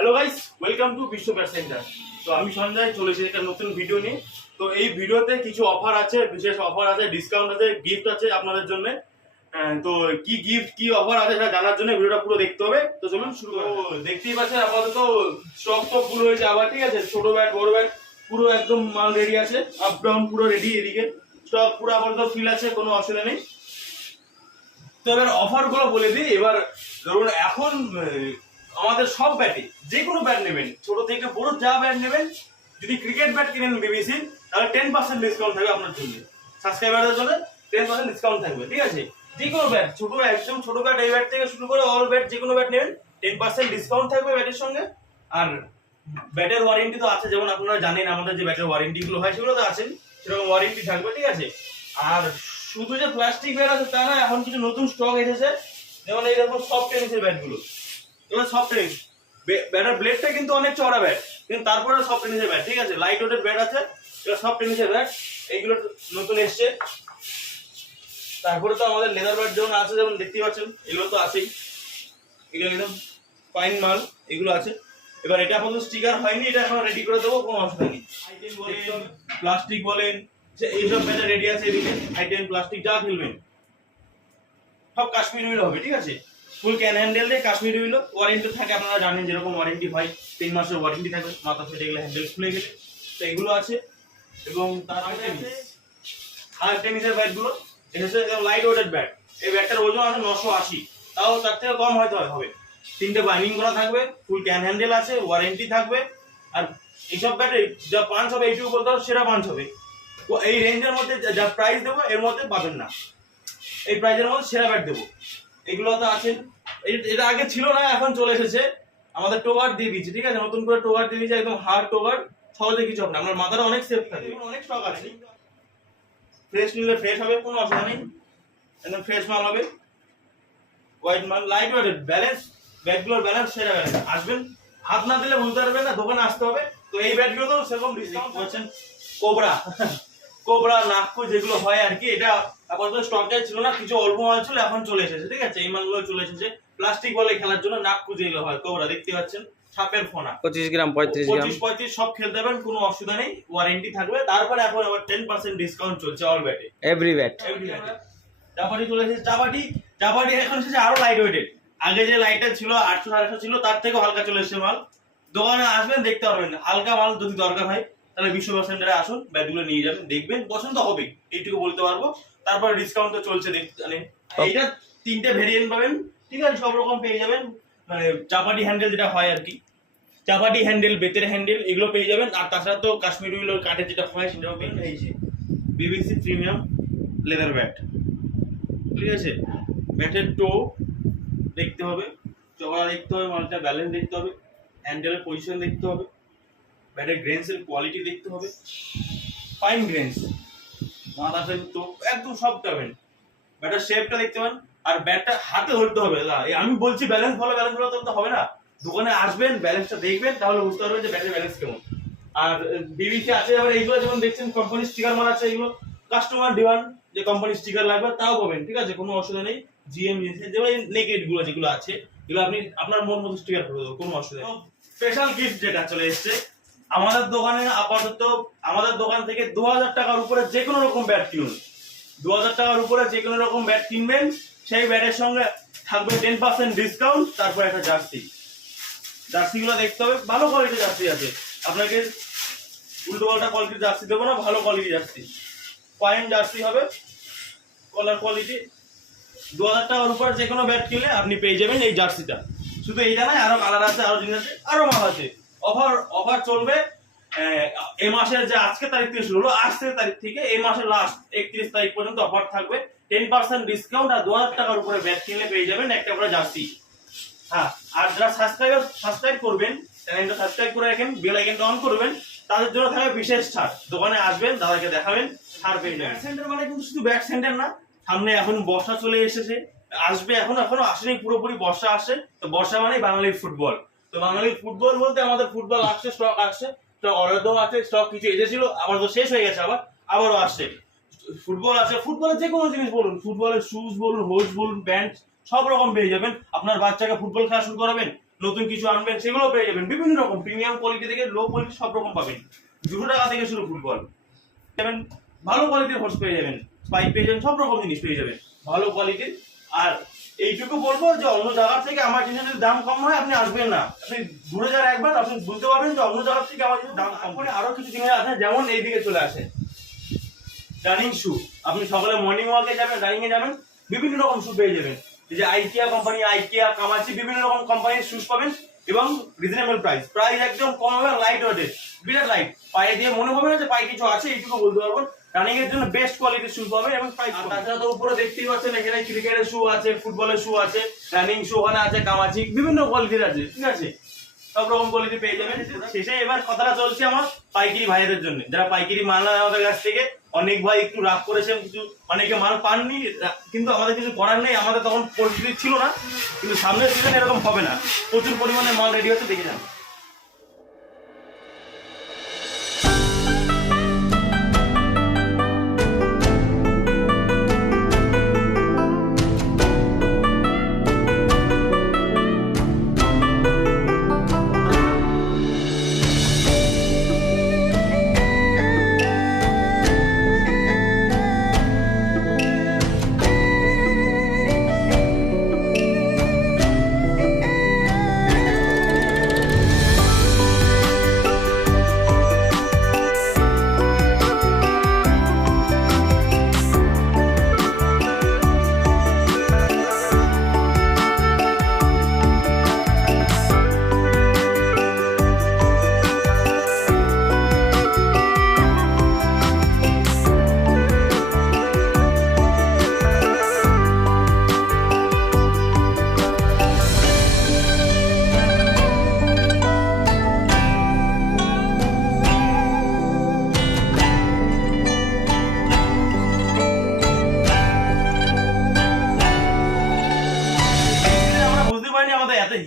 Hello guys, welcome to বিশ্ব bat centre. তো আমি সঞ্জয় চলে এসেছি একটা নতুন ভিডিও নিয়ে। তো এই ভিডিওতে কিছু অফার আছে, বিশেষ অফার আছে, ডিসকাউন্ট আছে, গিফট আছে আপনাদের জন্য। তো কি গিফট কি অফার আছে সেটা জানার জন্য ভিডিওটা পুরো দেখতে হবে। তো চলুন শুরু করা যাক। দেখতেই পাচ্ছেন আপাতত স্টক তো ফুল হয়েছে আবার, ঠিক আছে। ছোট ব্যাট বড় ব্যাট পুরো একদম মাল রেডি আছে, আপ ডাউন পুরো রেডি। এদিকে স্টক পুরো আপাতত ফিল আছে, কোনো অসুবিধা নেই। তো এবার অফার গুলো বলে দিই। এবার ধরুন এখন আমাদের সব ব্যাটে যে কোনো ব্যাট নেবেন, ছোট থেকে বড় যা ব্যাট নেবেন, যদি ক্রিকেট ব্যাট কিনেন বিবিসি তাহলে 10% ডিসকাউন্ট থাকবে আপনার জন্য। সাবস্ক্রাইবারদের জন্য 10% ডিসকাউন্ট থাকবে, ঠিক আছে। যে কোনো ব্যাট, ছোট একদম ছোট ব্যাট, এই ব্যাট থেকে শুরু করে অল ব্যাট, যে কোনো ব্যাট নেবেন 10% ডিসকাউন্ট থাকবে ব্যাটের সঙ্গে। আর ব্যাটের ওয়ারেন্টি তো আছে, যেমন আপনারা জানেন আমাদের যে ব্যাটের ওয়ারেন্টি গুলো হয় সেগুলো তো আছে, সেরকম ওয়ারেন্টি থাকবে, ঠিক আছে। আর শুধু যে প্লাস্টিক ব্যাট আছে তা না, এখন কিছু নতুন স্টক এসেছে, যেমন এইরকম সফট টেনিসের ব্যাট গুলো। এগুলো সফট টেনিস ব্যাটের ব্লেডটা কিন্তু অনেক চওড়া ব্যাট, কিন্তু তারপরে সফট টেনিসের ব্যাট, ঠিক আছে। লাইট ওয়েটের ব্যাট আছে, এগুলো সফট টেনিসের ব্যাট, এইগুলো নতুন এসছে। তারপরে তো আমাদের লেদার ব্যাট যেমন আছে, যেমন দেখতে পাচ্ছেন এগুলো তো আছেই, এগুলো একদম ফাইন মাল, এগুলো আছে। এবার এটা আপাতত স্টিকার হয়নি, এটা এখন রেডি করে দেবো, কোনো অসুবিধা নেই। আইটেম বলেন, প্লাস্টিক বলেন, এইসব ব্যাটে রেডি আছে। এদিকে আইটেম প্লাস্টিক যা খেলবেন সব কাশ্মীর উইল হবে, ঠিক আছে। ফুল ক্যান হ্যান্ডেল দিয়ে কাশ্মীর উইল ওয়ারেন্টি থাকে, আপনারা জানেন যেরকম ওয়ারেন্টি হয়, 3 মাসের ওয়ারেন্টি থাকে, মাথা ফেটে গেলে হ্যান্ডেল খুলে গেলে। তো এগুলো আছে। এবং তার আগে আছে আর টেনিসের ব্যাট গুলো এসেছে, লাইট ওয়েটেড ব্যাট। এই ব্যাটটার ওজন আছে 980, তাও তার থেকে কম হয়তো হবে। 3টে বাইন্ডিং করা থাকবে, ফুল ক্যান হ্যান্ডেল আছে, ওয়ারেন্টি থাকবে। আর এইসব ব্যাটে যা পাঞ্চ হবে, এইটুকু বলতে হবে সেরা পাঞ্চ হবে। এই রেঞ্জের মধ্যে যা প্রাইস দেবো এর মধ্যে পাবেন না, এই প্রাইজের মধ্যে সেরা ব্যাট দেবো। এগুলো তো আছে, এটা আগে ছিল না, এখন চলে এসেছে। আমাদের টোগার দিয়ে দিচ্ছে, ঠিক আছে, নতুন করে টোগার দিয়ে দিচ্ছে, একদম হার্ড টোগার, সহজে কিছু হবে না, আপনার মাথাটা অনেক সেফ থাকবে। অনেক স্টক আছে, ফ্রেশ নিলে ফ্রেশ হবে, কোনো অসুবিধা নেই, একদম ফ্রেশ মাল হবে, হোয়াইট মাল, লাইট ওয়েট, ব্যালেন্স ব্যাটগুলোর ব্যালেন্স সেরা ব্যালেন্স। আসবেন, হাত না দিলে বুঝতে পারবেন না, দোকানে আসতে হবে। তো এই ব্যাটগুলো তো সেরকম ডিসকাউন্ট করছেন। কোবরা কোবরা নাকু যেগুলো হয় আর কি, এটা আপাতত স্টকে ছিল না, কিছু অল্প মাল ছিল, এখন চলে এসেছে, ঠিক আছে। এই মালগুলো চলে এসেছে প্লাস্টিক বলে খেলার জন্য। নাকু যেগুলো হয় কোবরা, দেখতে পাচ্ছেন, সাপের ফোনা, 25 গ্রাম 35 গ্রাম 25-35 সব খেলতে পারবেন, কোনো অসুবিধা নেই, ওয়ারেন্টি থাকবে। তারপরে এখন আবার 10% ডিসকাউন্ট চলছে অল ব্যাটে, এভরি ব্যাট। চাপাটি চলে এসেছে। চাপাটি এখন এসেছে আরো লাইট ওয়েটেড। আগে যে লাইটটা ছিল 800-850 ছিল, তার থেকে হালকা চলে এসেছে মাল। দোকানে আসবেন, দেখতে পারবেন হালকা মাল যদি দরকার হয় তাহলে বিশ্ব ব্যাট সেন্টারে আসুন, ব্যাটগুলো নিয়ে যাবেন, দেখবেন পছন্দ হবে, এইটুকু বলতে পারবো। তারপরে ডিসকাউন্ট তো চলছে, জানেন। এইটা 3টে ভেরিয়েন্ট পাবেন, ঠিক আছে, সব রকম পেয়ে যাবেন। মানে চাপাটি হ্যান্ডেল যেটা হয় আর কি, চাপাটি হ্যান্ডেল, বেতের হ্যান্ডেল, এগুলো পেয়ে যাবেন। আর তাছাড়া তো কাশ্মীর উইল কাঠের যেটা হয় সেটাও পেয়ে যাবেন। এই যে বিবিসি প্রিমিয়াম লেদার ব্যাট, ঠিক আছে। ব্যাটের টো দেখতে হবে, চওড়া দেখতে হবে, মালটা ব্যালেন্স দেখতে হবে, হ্যান্ডেলের পজিশন দেখতে হবে, ব্যাটের গ্রেন্সের কোয়ালিটি দেখতে হবে, ফাইন গ্রেন্স, মাথা থেকে তো একদম সব পাবেন। ব্যাটের শেপটা দেখতে পাবেন, আর ব্যাটটা হাতে ধরতে হবে। আমি বলছি ব্যালেন্স ভালো তো হবে না, দোকানে আসবেন, ব্যালেন্সটা দেখবেন, তাহলে বুঝতে পারবেন যে ব্যাটের ব্যালেন্স কেমন। আর বিবিসি আছে, আবার এইগুলো যেমন দেখছেন কোম্পানি স্টিকার মারা আছে, এগুলো কাস্টমার ডিমান্ড, যে কোম্পানি স্টিকার লাগবে তাও পাবেন, ঠিক আছে, কোনো অসুবিধা নেই। জিএম যেমন নেকেড গুলো যেগুলো আছে, এগুলো আপনি আপনার মন মতো স্টিকার করে দেবো, কোনো অসুবিধা নেই। স্পেশাল গিফট যেটা চলে এসছে আমাদের দোকানে, আপাতত আমাদের দোকান থেকে 2000 টাকার উপরে যে কোনো রকম ব্যাট কিনুন, 2000 টাকার উপরে যে কোনো রকম ব্যাট কিনবেন, সেই ব্যাটের সঙ্গে থাকবে 10% ডিসকাউন্ট। তারপর একটা জার্সিগুলো দেখতে হবে, ভালো কোয়ালিটির জার্সি আছে, আপনাকে উল্টো পাল্টা কোয়ালিটির জার্সি দেবো না, ভালো কোয়ালিটির জার্সি, ফাইন জার্সি হবে, কলার কোয়ালিটি। 2000 টাকার উপর যে কোনো ব্যাট কিনলে আপনি পেয়ে যাবেন এই জার্সিটা। শুধু এইটা নয়, আরো কালার আছে, আরো জিনিস আছে, আরো মাল আছে। অফার চলবে এই মাসের যে আজকে তারিখ থেকে শুরু হলো, আজকের তারিখ থেকে এই মাসের লাস্ট 31 তারিখ পর্যন্ত অফার থাকবে, 10% ডিসকাউন্ট। আর 2000 টাকার উপরে ব্যাট কিনলে পেয়ে যাবেন একটা করে জার্সি। হ্যাঁ, আর যারা সাবস্ক্রাইব করবেন, চ্যানেলটা সাবস্ক্রাইব করে রাখেন, বেল আইকনটা অন করবেন, তাদের জন্য থাকবে বিশেষ ছাড়। দোকানে আসবেন, দাদাকে দেখাবেন, ছাড় পেয়ে যাবেন। ব্যাট সেন্টার মানে কিন্তু শুধু ব্যাট সেন্টার না, সামনে এখন বর্ষা চলে এসেছে, আসবে, এখনো আসেনি পুরোপুরি, বর্ষা আসছে। তো বর্ষা মানে বাঙালির ফুটবল। তো বাঙালির ফুটবল বলতে আমাদের ফুটবল আসছে, স্টক আসছে, স্টক অর্ডার আছে, স্টক কিছু এসেছিল, আবার তো শেষ হয়ে গেছে, আবারও আসছে। ফুটবল আছে, ফুটবলের যে কোনো জিনিস বলুন, ফুটবলের শুজ বলুন, হোজ বলুন, প্যান্ট, সব রকম পেয়ে যাবেন। আপনার বাচ্চাকে ফুটবল খেলা শুরু করাবেন, নতুন কিছু আনবেন সেগুলো পেয়ে যাবেন, বিভিন্ন রকম প্রিমিয়াম কোয়ালিটি থেকে লো কোয়ালিটি সব রকম পাবেন। 200 টাকা থেকে শুরু ফুটবল পাবেন, ভালো কোয়ালিটির হোস পেয়ে যাবেন, পাইপ পেয়ে যাবেন, সব রকম জিনিস পেয়ে যাবেন ভালো কোয়ালিটির। আর এইটুকু বলবো যে অন্য জায়গা থেকে আমার জিনিসের যদি দাম কম হয় আপনি আসবেন না, আপনি ঘুরে যান একবার আপনি বুঝতে পারবেন যে অন্য জায়গা থেকে আমার দাম কম করে। আরো কিছু জিনিস আছে, যেমন এইদিকে চলে আসে রানিং শু, আপনি সকালে মর্নিং ওয়াকে যাবেন, রানিং এ যাবেন, বিভিন্ন রকম শু পেয়ে যাবেন। এই যে আইকিয়া কোম্পানি, আইকিয়া, কামাচি, বিভিন্ন রকম কোম্পানির শুজ পাবেন এবং রিজনেবল প্রাইস, প্রাইস একদম কম হবে, লাইট ওয়েটের, বিরাট লাইট, পায়ে দিয়ে মনে হবে না যে পায়ে কিছু আছে, এইটুকু বলতে পারবো। রানিং এর জন্য বেস্ট কোয়ালিটির শুজ পাবেন এবং প্রাইস কম। তাছাড়া তো উপরে দেখতেই পাচ্ছেন এখানে ক্রিকেটের শু আছে, ফুটবলের শু আছে, রানিং শু ওখানে আছে, কামাচি, বিভিন্ন কোয়ালিটির আছে, ঠিক আছে, সব রকম কোয়ালিটি পেয়ে যাবেন। শেষে এবার কথাটা চলছে আমার পাইকারি ভাইদের জন্য, যারা পাইকারি মাল নেয় আমাদের কাছ থেকে। অনেক ভাই একটু রাগ করেছেন, কিছু অনেকে মাল পাননি, কিন্তু আমাদের কিছু করার নেই, আমাদের তখন পরিস্থিতি ছিল না, কিন্তু সামনের সিজন এরকম হবে না, প্রচুর পরিমাণে মাল রেডি হচ্ছে, দেখে যান।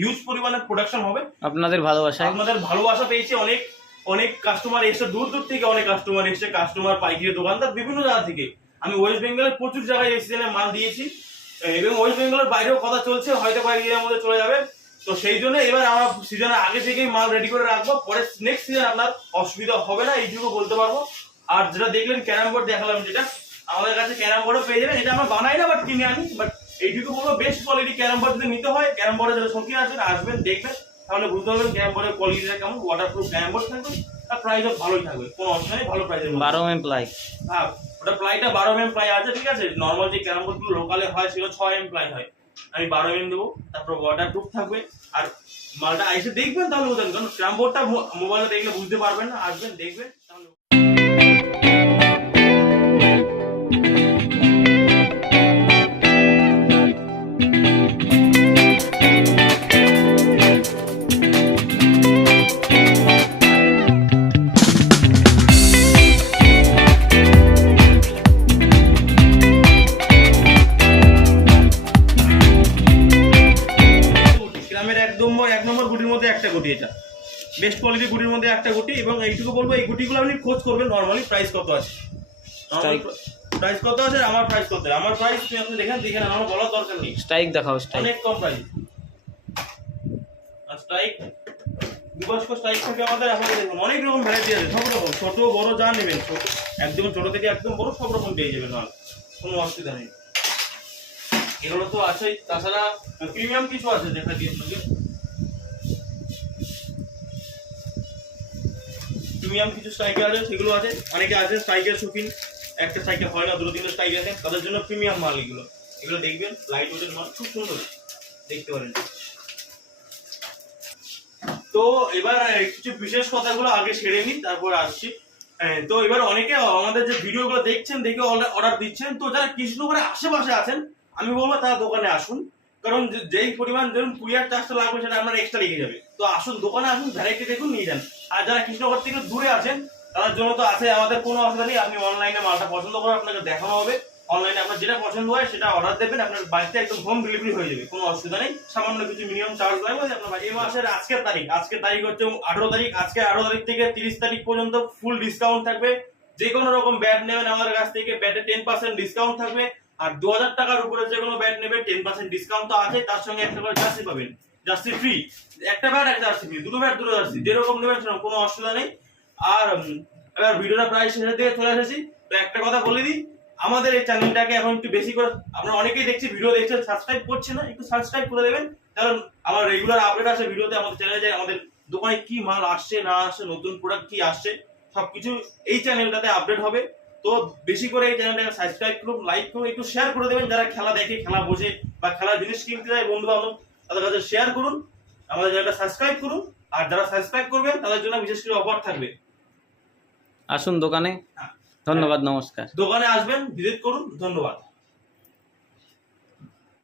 হিউজ পরিমাণে প্রোডাকশন হবে আপনাদের ভালোবাসায়, আপনাদের ভালোবাসা পেয়েছে। অনেক অনেক কাস্টমার এসে, দূর দূর থেকে অনেক কাস্টমার এসে, কাস্টমার পাইকারি দোকানদার বিভিন্ন জায়গা থেকে। আমি ওয়েস্ট বেঙ্গলের প্রচুর জায়গায় এই সিজনে মাল দিয়েছি এবং ওয়েস্ট বেঙ্গলের বাইরেও কথা চলছে, হয়তো কয়েকদিনের মধ্যে চলে যাবে। তো সেই জন্য এবার আমরা সিজনের আগে থেকেই মাল রেডি করে রাখবো, পরে নেক্সট সিজন আপনার অসুবিধা হবে না, এইটুকু বলতে পারবো। আর যেটা দেখলেন ক্যারাম বোর্ড দেখালাম, যেটা আমাদের কাছে ক্যারাম বোর্ডও পেয়ে যাবেন, এটা আমরা বানাই না বাট কিনে আনি। বাট এইটুকু বলবো, বেস্ট কোয়ালিটি ক্যারাম বোর্ড যদি নিতে হয়, ক্যারাম বোর্ডে যারা শৌখিন আছেন আসবেন, দেখবেন, তাহলে বুঝতে পারবেন ক্যারাম বোর্ডের কোয়ালিটিটা কেমন। ওয়াটারপ্রুফ ক্যারাম বোর্ড থাকবে আর প্রাইসও ভালোই থাকবে, কোনো অসুবিধা নেই, ভালো প্রাইসের 12 mm প্লাই। হ্যাঁ, ওটা প্লাইটা 12 mm প্লাই আছে, ঠিক আছে। নর্মাল যে ক্যারাম বোর্ডগুলো লোকালে হয় সেগুলো 6 mm প্লাই হয়, আমি 12 mm দেবো। তারপর ওয়াটারপ্রুফ থাকবে। আর মালটা এসে দেখবেন তাহলে বুঝবেন, কারণ ক্যারাম বোর্ডটা মোবাইলে দেখলে বুঝতে পারবেন না, আসবেন দেখবেন তাহলে। এক নম্বর গুটির মধ্যে একটা গুটি, এটা বেস্ট কোয়ালিটি গুটির মধ্যে একটা গুটি। এবং এইটুকু বলবো, এই গুটিগুলো আপনি খোঁজ করবেন নরমালি প্রাইস কত আছে, প্রাইস কত আছে, আমার প্রাইস কত, আমার প্রাইস আপনি দেখেন, আমার বলার দরকার নেই। স্ট্রাইক দেখাও, স্ট্রাইক অনেক কম প্রাইস। আর স্ট্রাইক বিকস্কো স্ট্রাইক থেকে আমাদের এখন দেখুন অনেক রকম ভ্যারাইটি আছে, সব রকম, ছোট বড় যা নেবেন, একদম ছোট থেকে একদম বড় সব রকম পেয়ে যাবেন, কোনো অসুবিধা নেই। এগুলো তো আছেই, তাছাড়া প্রিমিয়াম কিছু আছে দেখা দিয়ে আপনাকে। প্রিমিয়াম কিছু স্ট্রাইকার আছে, সেগুলো আছে। অনেকে আছে স্ট্রাইকের শৌখিন, একটা সাইকেল হয় না, দুটো তিনটে স্ট্রাইক আছে, তাদের জন্য প্রিমিয়াম মাল এগুলো। এগুলো দেখবেন লাইট ওয়েটের মাল, খুব সুন্দর দেখতে পারেন। তো এবার কিছু বিশেষ কথাগুলো আগে সেরে নিই, তারপর আসছি। তো এবার অনেকে আমাদের যে ভিডিওগুলো দেখছেন, দেখে অর্ডার দিচ্ছেন, তো যারা কৃষ্ণনগরের আশেপাশে আছেন আমি বলবো তারা দোকানে আসুন, কারণ যেই পরিমাণ ধরুন কুরিয়ার চার্জটা লাগবে সেটা আপনার এক্সট্রা লেগে যাবে। তো আসুন, দোকানে আসুন, ভ্যারাইটি দেখুন, নিয়ে যান। আর যারা কৃষ্ণনগর থেকে দূরে আছেন তাদের জন্য তো আছে আমাদের কোনো অসুবিধা নেই, আপনি অনলাইনে মালটা পছন্দ করে আপনাকে দেখানো হবে, অনলাইনে আপনার যেটা পছন্দ হয় সেটা অর্ডার দেবেন, আপনার বাড়িতে একদম হোম ডেলিভারি হয়ে যাবে, কোনো অসুবিধা নেই। সামান্য কিছু মিনিমাম চার্জ লাগবে আপনার। এই মাসের আজকের তারিখ হচ্ছে 18 তারিখ। আজকে 18 তারিখ থেকে 30 তারিখ পর্যন্ত ফুল ডিসকাউন্ট থাকবে। যে কোনো রকম ব্যাট নেবেন আমাদের কাছ থেকে, ব্যাটে 10% ডিসকাউন্ট থাকবে। আর 2000 টাকার উপরে যে কোনো ব্যাট নেবে 10% ডিসকাউন্ট তো আছে, তার সঙ্গে একটা করে জার্সি পাবেন। জার্সি ফ্রি, একটা ব্যাট একটা জার্সি ফ্রি, দুটো ব্যাট দুটো জার্সি, যেরকম নেবেন সেরকম, কোনো অসুবিধা নেই। আর এবার ভিডিওটা প্রায় শেষের দিকে চলে এসেছি, তো একটা কথা বলে দিই, আমাদের এই চ্যানেলটাকে এখন একটু বেশি করে, আপনারা অনেকেই দেখছি ভিডিও দেখছেন সাবস্ক্রাইব করছে না, একটু সাবস্ক্রাইব করে দেবেন, কারণ আমার রেগুলার আপডেট আসে ভিডিওতে, আমাদের চ্যানেলে যায়, আমাদের দোকানে কি মাল আসছে না আসছে, নতুন প্রোডাক্ট কি আসছে, সবকিছু এই চ্যানেলটাতে আপডেট হবে। তো বেশি করে এই চ্যানেলটাকে সাবস্ক্রাইব করুন, লাইক করুন, একটু শেয়ার করে দেবেন, যারা খেলা দেখে, খেলা বোঝে বা খেলার জিনিস কিনতে যায় বন্ধু বান্ধব, তাদের কাছে শেয়ার করুন, আমাদের চ্যানেলটা সাবস্ক্রাইব করুন। আর যারা সাবস্ক্রাইব করবেন তাদের জন্য বিশেষ করে অফার থাকবে। আসুন দোকানে। ধন্যবাদ, নমস্কার। দোকানে আসবেন, ভিজিট করুন, ধন্যবাদ।